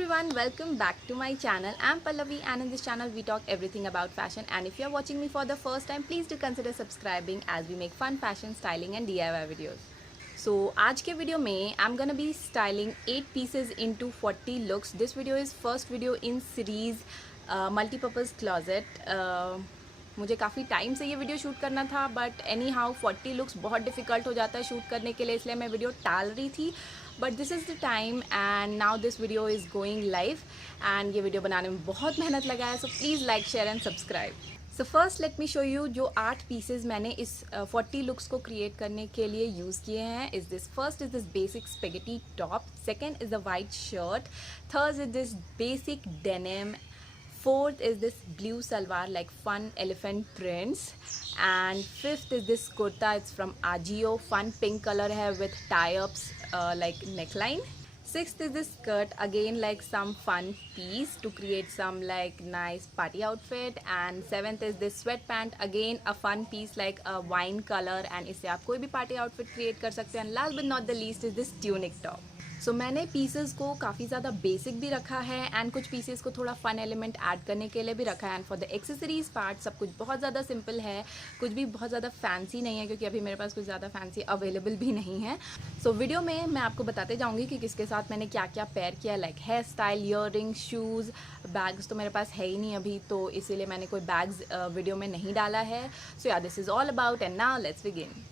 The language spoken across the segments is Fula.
everyone, welcome back to my channel. I'm Pallavi and in this channel we talk everything about fashion, and if you're watching me for the first time, please do consider subscribing as we make fun fashion, styling and DIY videos. So आज के वीडियो में I'm gonna be styling 8 pieces into 40 looks. This video is first video in series multi-purpose closet. मुझे काफ़ी टाइम से ये video shoot करना था, but any how 40 लुक्स बहुत डिफ़िकल्ट हो जाता है शूट करने के लिए, इसलिए मैं वीडियो टाल रही थी. But this is the time and now this video is going live and ये वीडियो बनाने में बहुत मेहनत लगा है. So please like, share and subscribe. So first let me show you जो 8 पीसेज मैंने इस 40 लुक्स को क्रिएट करने के लिए यूज़ किए हैं. Is this first is this basic spaghetti top, second is the white shirt, third is this basic denim, fourth is this blue salwar like fun elephant prints, and fifth is this kurta. It's from Ajio, fun pink color hai with tie-ups like neckline. Sixth is this skirt, again like some fun piece to create some like nice party outfit. And seventh is this sweatpant, again a fun piece like a wine color, and इससे आप कोई भी party outfit create कर सकते हैं. And last but not the least is this tunic top. सो मैंने पीसेस को काफ़ी ज़्यादा बेसिक भी रखा है एंड कुछ पीसेस को थोड़ा फन एलिमेंट ऐड करने के लिए भी रखा है. And for the accessories part सब कुछ बहुत ज़्यादा सिंपल है, कुछ भी बहुत ज़्यादा फैंसी नहीं है, क्योंकि अभी मेरे पास कुछ ज़्यादा फैंसी अवेलेबल भी नहीं है. सो वीडियो में मैं आपको बताते जाऊँगी कि किसके साथ मैंने क्या क्या पेयर किया, like hairstyle, earring, shoes, bags तो मेरे पास है ही नहीं अभी, तो इसीलिए मैंने कोई बैग्स वीडियो में नहीं डाला है. सो या this is all about and now let's begin.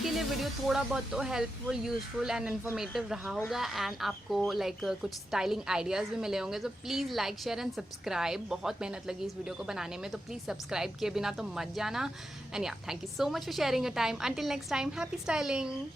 आपके लिए वीडियो थोड़ा बहुत तो हेल्पफुल, यूज़फुल एंड इन्फॉर्मेटिव रहा होगा एंड आपको कुछ स्टाइलिंग आइडियाज़ भी मिले होंगे। तो please like, share and subscribe. बहुत मेहनत लगी इस वीडियो को बनाने में, तो प्लीज़ सब्सक्राइब किए बिना तो मत जाना। एंड या, thank you so much for sharing your time. Until next time, happy styling.